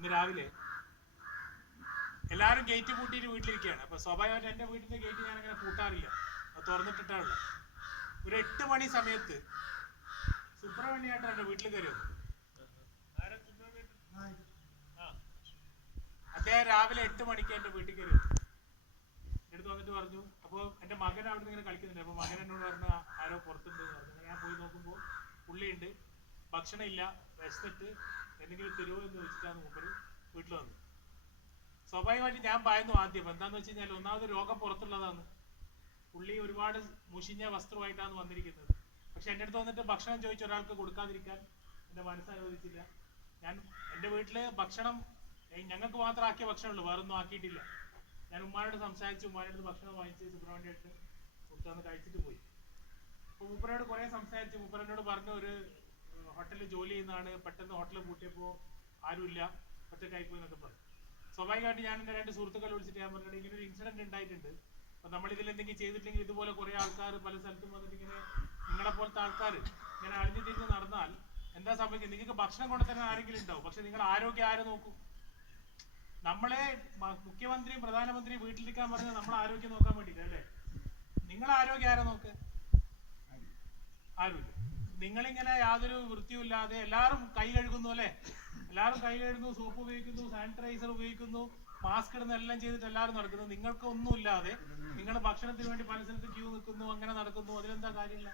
അന്ന് രാവിലെ എല്ലാവരും ഗേറ്റ് പൂട്ടിയിട്ട് വീട്ടിലിരിക്കുകയാണ്. അപ്പോൾ സ്വാഭാവികമായിട്ട് എൻ്റെ വീട്ടിൻ്റെ ഗേറ്റ് ഞാൻ അങ്ങനെ പൂട്ടാറില്ല, അത് തുറന്നിട്ടിട്ടാണ്. ഒരു 8 മണി സമയത്ത് സുബ്രഹ്മണ്യേട്ടൻ എൻ്റെ വീട്ടിൽ കയറി വന്നു. അദ്ദേഹം രാവിലെ 8 മണിക്ക് എൻ്റെ വീട്ടിൽ കയറി വന്നു. എൻ്റെ അടുത്ത് വന്നിട്ട് പറഞ്ഞു, അപ്പോൾ എൻ്റെ മകൻ അവിടെ നിന്ന് ഇങ്ങനെ കളിക്കുന്നുണ്ട്. അപ്പോൾ മകൻ എന്നോട് പറഞ്ഞു ആരോ പുറത്തുണ്ട് എന്ന് പറഞ്ഞു. ഞാൻ പോയി നോക്കുമ്പോൾ പുള്ളിയുണ്ട്, ഭക്ഷണം ഇല്ല, വിശന്നിട്ട് എന്തെങ്കിലും തരുമോ എന്ന് വെച്ചിട്ടാണ് മൂപ്പര് വീട്ടിൽ വന്നത്. സ്വാഭാവികമായിട്ട് ഞാൻ ഭയന്നു ആദ്യം. എന്താന്ന് വെച്ച് കഴിഞ്ഞാൽ ഒന്നാമത് രോഗം പുറത്തുള്ളതാണ്, പുള്ളി ഒരുപാട് മുഷിഞ്ഞ വസ്ത്രമായിട്ടാണ് വന്നിരിക്കുന്നത്. പക്ഷെ എൻ്റെ അടുത്ത് വന്നിട്ട് ഭക്ഷണം ചോദിച്ച ഒരാൾക്ക് കൊടുക്കാതിരിക്കാൻ എൻ്റെ മനസ്സനുവദിച്ചില്ല. ഞാൻ എൻ്റെ വീട്ടിൽ ഭക്ഷണം ഞങ്ങൾക്ക് മാത്രം ആക്കിയ ഭക്ഷണമുള്ളൂ, വേറൊന്നും ആക്കിയിട്ടില്ല. ഞാൻ ഉമ്മാനോട് സംസാരിച്ചു, ഉമ്മാനോട് ഭക്ഷണം വാങ്ങിച്ച് സുബ്രഹ്മണ്യേട്ടൻ കൊടുത്തന്ന് കഴിച്ചിട്ട് പോയി. അപ്പോൾ മൂപ്പരോട് കുറേ സംസാരിച്ചു. മൂപ്പരനോട് പറഞ്ഞു ഒരു ഹോട്ടലിൽ ജോലി ചെയ്യുന്നതാണ്, പെട്ടെന്ന് ഹോട്ടൽ പൂട്ടിയപ്പോൾ ആരുമില്ല, ഒറ്റക്കായിപ്പോയി എന്നൊക്കെ പറഞ്ഞു. സ്വാഭാവികമായിട്ട് ഞാൻ എൻ്റെ 2 സുഹൃത്തുക്കളെ വിളിച്ചിട്ട് ഞാൻ പറഞ്ഞിട്ട് ഇങ്ങനെ ഒരു ഇൻസിഡന്റ് ഉണ്ടായിട്ടുണ്ട്. അപ്പോൾ നമ്മളിതിൽ എന്തെങ്കിലും ചെയ്തിട്ടില്ലെങ്കിൽ ഇതുപോലെ കുറേ ആൾക്കാർ പല സ്ഥലത്തും വന്നിട്ട് ഇങ്ങനെ നിങ്ങളെപ്പോലത്തെ ആൾക്കാർ ഇങ്ങനെ അഴിഞ്ഞു തിരിഞ്ഞ് നടന്നാൽ എന്താ സംഭവിക്കുന്നത്? നിങ്ങൾക്ക് ഭക്ഷണം കൊണ്ടുതരാൻ ആരെങ്കിലും ഉണ്ടാവും, പക്ഷെ നിങ്ങളുടെ ആരോഗ്യം ആരെ നോക്കും? നമ്മളെ മുഖ്യമന്ത്രിയും പ്രധാനമന്ത്രിയും വീട്ടിലിരിക്കാൻ പറഞ്ഞാൽ നമ്മളെ ആരോഗ്യം നോക്കാൻ വേണ്ടിയിട്ട് അല്ലേ? നിങ്ങളെ ആരോഗ്യം ആരെ നോക്ക്? ആരുമില്ല. നിങ്ങളിങ്ങനെ യാതൊരു വൃത്തിയും ഇല്ലാതെ എല്ലാവരും കൈ കഴുകുന്നു അല്ലേ? എല്ലാവരും കൈ കഴുകുന്നു, സോപ്പ് ഉപയോഗിക്കുന്നു, സാനിറ്റൈസർ ഉപയോഗിക്കുന്നു, മാസ്ക് ഇടുന്ന എല്ലാം ചെയ്തിട്ട് എല്ലാവരും നടക്കുന്നു. നിങ്ങൾക്ക് ഒന്നുമില്ലാതെ നിങ്ങൾ ഭക്ഷണത്തിന് വേണ്ടി പല സ്ഥലത്ത് ക്യൂ നിൽക്കുന്നു, അങ്ങനെ നടക്കുന്നു. അതിലെന്താ കാര്യമില്ല?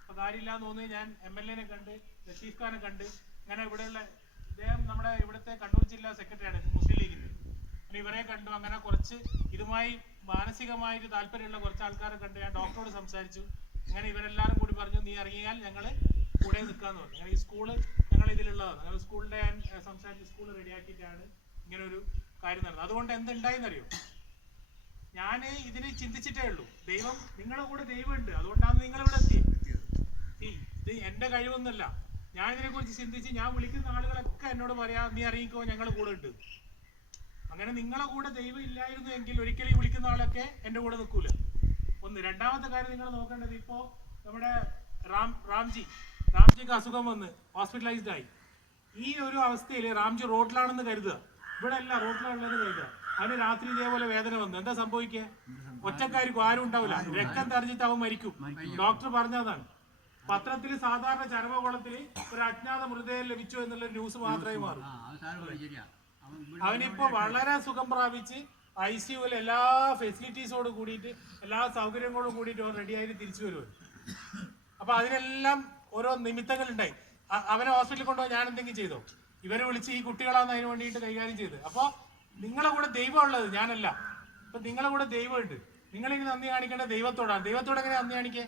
അപ്പൊ കാര്യമില്ല എന്ന് തോന്നി ഞാൻ MLA കണ്ട്, ലത്തീഫ് ഖാനെ കണ്ട്, അങ്ങനെ ഇവിടെയുള്ള ഇദ്ദേഹം നമ്മുടെ ഇവിടുത്തെ കണ്ണൂർ ജില്ലാ സെക്രട്ടറിയാണ് മുസ്ലിം ലീഗിന്റെ. അങ്ങനെ ഇവരെ കണ്ടു. അങ്ങനെ കുറച്ച് ഇതുമായി മാനസികമായിട്ട് താല്പര്യമുള്ള കുറച്ച് ആൾക്കാരെ കണ്ട് ഞാൻ ഡോക്ടറോട് സംസാരിച്ചു. അങ്ങനെ ഇവരെല്ലാവരും കൂടി പറഞ്ഞു നീ ഇറങ്ങിയാൽ ഞങ്ങൾ കൂടെ നിൽക്കാന്ന് പറഞ്ഞു. അങ്ങനെ ഈ സ്കൂള് ഞങ്ങൾ ഇതിലുള്ളതാണ്. അങ്ങനെ സ്കൂളിന്റെ ഞാൻ സംസാരിച്ച് സ്കൂൾ റെഡിയാക്കിയിട്ടാണ് ഇങ്ങനെ ഒരു കാര്യം നടന്നത്. അതുകൊണ്ട് എന്തുണ്ടായെന്നറിയോ? ഞാൻ ഇതിന് ചിന്തിച്ചിട്ടേ ഉള്ളൂ. ദൈവം നിങ്ങളുടെ കൂടെ ദൈവമുണ്ട്, അതുകൊണ്ടാണ് നിങ്ങൾ ഇവിടെ എത്തി. ഇത് എന്റെ കഴിവൊന്നുമല്ല. ഞാൻ ഇതിനെ കുറിച്ച് ചിന്തിച്ച് ഞാൻ വിളിക്കുന്ന ആളുകളൊക്കെ എന്നോട് പറയാ നീ ഇറങ്ങിക്കോ, ഞങ്ങൾ കൂടെ ഉണ്ട്. അങ്ങനെ നിങ്ങളെ കൂടെ ദൈവം ഇല്ലായിരുന്നു എങ്കിൽ ഒരിക്കലും വിളിക്കുന്ന ആളൊക്കെ എന്റെ കൂടെ നിൽക്കൂല. ഒന്ന്. രണ്ടാമത്തെ കാര്യം നിങ്ങൾ നോക്കേണ്ടത്, ഇപ്പോ നമ്മുടെ റാംജിക്ക് അസുഖം വന്ന് ഹോസ്പിറ്റലൈസ്ഡ് ആയി. ഈ ഒരു അവസ്ഥയിൽ റാംജി റോഡിലാണെന്ന് കരുതുക, ഇവിടെ അല്ല റോഡിലാണെന്ന് കരുതുക. അവന് രാത്രി ഇതേപോലെ വേദന വന്നു, എന്താ സംഭവിക്കുക? ഒറ്റക്കാർക്കും ആരും ഉണ്ടാവില്ല, രക്തം തറിഞ്ഞിട്ട് അവൻ മരിക്കും. ഡോക്ടർ പറഞ്ഞതാണ്. പത്രത്തിൽ സാധാരണ ചരമകോളത്തിൽ ഒരു അജ്ഞാത മൃതദേഹം ലഭിച്ചു എന്നുള്ള ന്യൂസ് മാത്രമേ മാറൂ. അവനിപ്പോ വളരെ സുഖം പ്രാപിച്ച് ICUവിൽ എല്ലാ ഫെസിലിറ്റീസോട് കൂടിയിട്ട് എല്ലാ സൗകര്യങ്ങളോടും കൂടിയിട്ട് റെഡിയായിട്ട് തിരിച്ചു വരുവാണ്. അപ്പൊ അതിനെല്ലാം ഓരോ നിമിത്തങ്ങൾ ഉണ്ടായി. അവനെ ഹോസ്പിറ്റലിൽ കൊണ്ടുപോയി ഞാൻ എന്തെങ്കിലും ചെയ്തോ? ഇവരെ വിളിച്ച് ഈ കുട്ടികളാണ് അതിന് വേണ്ടിയിട്ട് കൈകാര്യം ചെയ്ത്. അപ്പോൾ നിങ്ങളെ കൂടെ ദൈവം ഉള്ളത്, ഞാനല്ല. അപ്പൊ നിങ്ങളെ കൂടെ ദൈവമുണ്ട്. നിങ്ങളിങ്ങനെ നന്ദി കാണിക്കേണ്ട ദൈവത്തോടാണ്. ദൈവത്തോട് എങ്ങനെ നന്ദി കാണിക്കേ?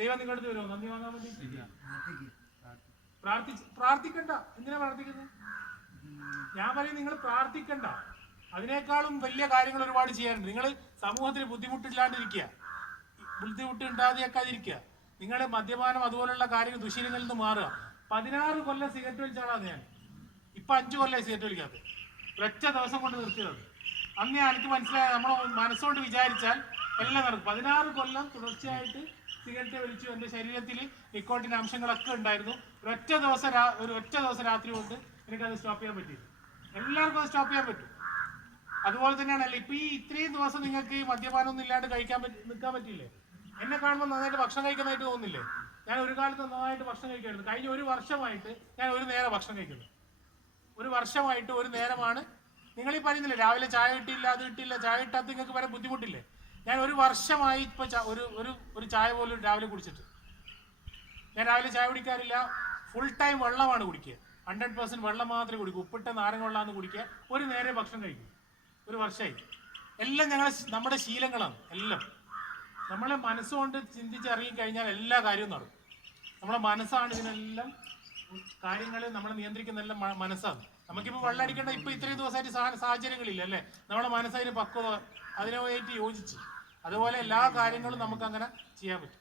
ദൈവം നിങ്ങളുടെ അടുത്ത് വരുമോ നന്ദി വാങ്ങാൻ വേണ്ടി? പ്രാർത്ഥിക്കണ്ട. എന്തിനാ പ്രാർത്ഥിക്കുന്നത്? ഞാൻ പറയും നിങ്ങൾ പ്രാർത്ഥിക്കണ്ട. അതിനേക്കാളും വലിയ കാര്യങ്ങൾ ഒരുപാട് ചെയ്യാറുണ്ട്. നിങ്ങൾ സമൂഹത്തിൽ ബുദ്ധിമുട്ടില്ലാണ്ടിരിക്കുക, ബുദ്ധിമുട്ട് ഉണ്ടാകാതിരിക്കുക. നിങ്ങൾ മദ്യപാനം അതുപോലുള്ള കാര്യങ്ങൾ ദുശീലങ്ങളിൽ നിന്ന് മാറുക. 16 കൊല്ലം സിഗരറ്റ് വലിച്ചാളാണ് ഞാൻ. ഇപ്പൊ 5 കൊല്ലം സിഗരറ്റ് വലിക്കാത്തത്. ഒരൊറ്റ ദിവസം കൊണ്ട് നിർത്തിയത്. അന്ന് എനിക്ക് മനസ്സിലായ നമ്മൾ മനസ്സുകൊണ്ട് വിചാരിച്ചാൽ എല്ലാം നടക്കും. 16 കൊല്ലം തുടർച്ചയായിട്ട് സിഗരറ്റ് വലിച്ചു. എൻ്റെ ശരീരത്തിൽ നിക്കോട്ടിൻ അംശങ്ങളൊക്കെ ഉണ്ടായിരുന്നു. ഒരൊറ്റ ദിവസം രാത്രി കൊണ്ട് എനിക്കത് സ്റ്റോപ്പ് ചെയ്യാൻ പറ്റി. എല്ലാവർക്കും അത് സ്റ്റോപ്പ് ചെയ്യാൻ പറ്റും. അതുപോലെ തന്നെയാണല്ലോ ഇപ്പൊ ഈ ഇത്രയും ദിവസം നിങ്ങൾക്ക് ഈ മദ്യപാനമൊന്നും ഇല്ലാണ്ട് നിൽക്കാൻ പറ്റില്ലേ? എന്നെ കാണുമ്പോൾ നന്നായിട്ട് ഭക്ഷണം കഴിക്കുന്നതായിട്ട് തോന്നുന്നില്ലേ? ഞാൻ ഒരു കാലത്ത് നന്നായിട്ട് ഭക്ഷണം കഴിക്കായിരുന്നു. കഴിഞ്ഞ 1 വർഷമായിട്ട് ഞാൻ ഒരു നേരം ഭക്ഷണം കഴിക്കുന്നു. 1 വർഷമായിട്ട് ഒരു നേരമാണ്. നിങ്ങൾ ഈ പറയുന്നില്ലേ രാവിലെ ചായ കിട്ടിയില്ല, അത് കിട്ടിയില്ല, ചായ കിട്ടാത്ത നിങ്ങൾക്ക് വരെ ബുദ്ധിമുട്ടില്ലേ? ഞാൻ 1 വർഷമായി ഇപ്പൊ ഒരു ചായ പോലും രാവിലെ കുടിച്ചിട്ട്. ഞാൻ രാവിലെ ചായ കുടിക്കാറില്ല. ഫുൾ ടൈം വെള്ളമാണ് കുടിക്കുക. 100% വെള്ളം മാത്രമേ കുടിക്കൂ. ഉപ്പിട്ട നാരങ്ങ വെള്ളമാണ് കുടിക്കുക. ഒരു നേരെ ഭക്ഷണം കഴിക്കും. 1 വർഷമായി. എല്ലാം നമ്മുടെ ശീലങ്ങളാണ്. എല്ലാം നമ്മളെ മനസ്സുകൊണ്ട് ചിന്തിച്ചിറങ്ങിക്കഴിഞ്ഞാൽ എല്ലാ കാര്യവും നടക്കും. നമ്മളെ മനസ്സാണ് ഇതിനെല്ലാം കാര്യങ്ങൾ നമ്മളെ നിയന്ത്രിക്കുന്നതെല്ലാം മനസ്സാണ്. നമുക്കിപ്പോൾ വെള്ളം അടിക്കേണ്ട ഇപ്പൊ ഇത്രയും ദിവസമായിട്ട് സാഹചര്യങ്ങളില്ല അല്ലേ? നമ്മളെ മനസ്സതിന് പക്വത അതിനുമായിട്ട് യോജിച്ച്. അതുപോലെ എല്ലാ കാര്യങ്ങളും നമുക്ക് അങ്ങനെ ചെയ്യാൻ പറ്റും.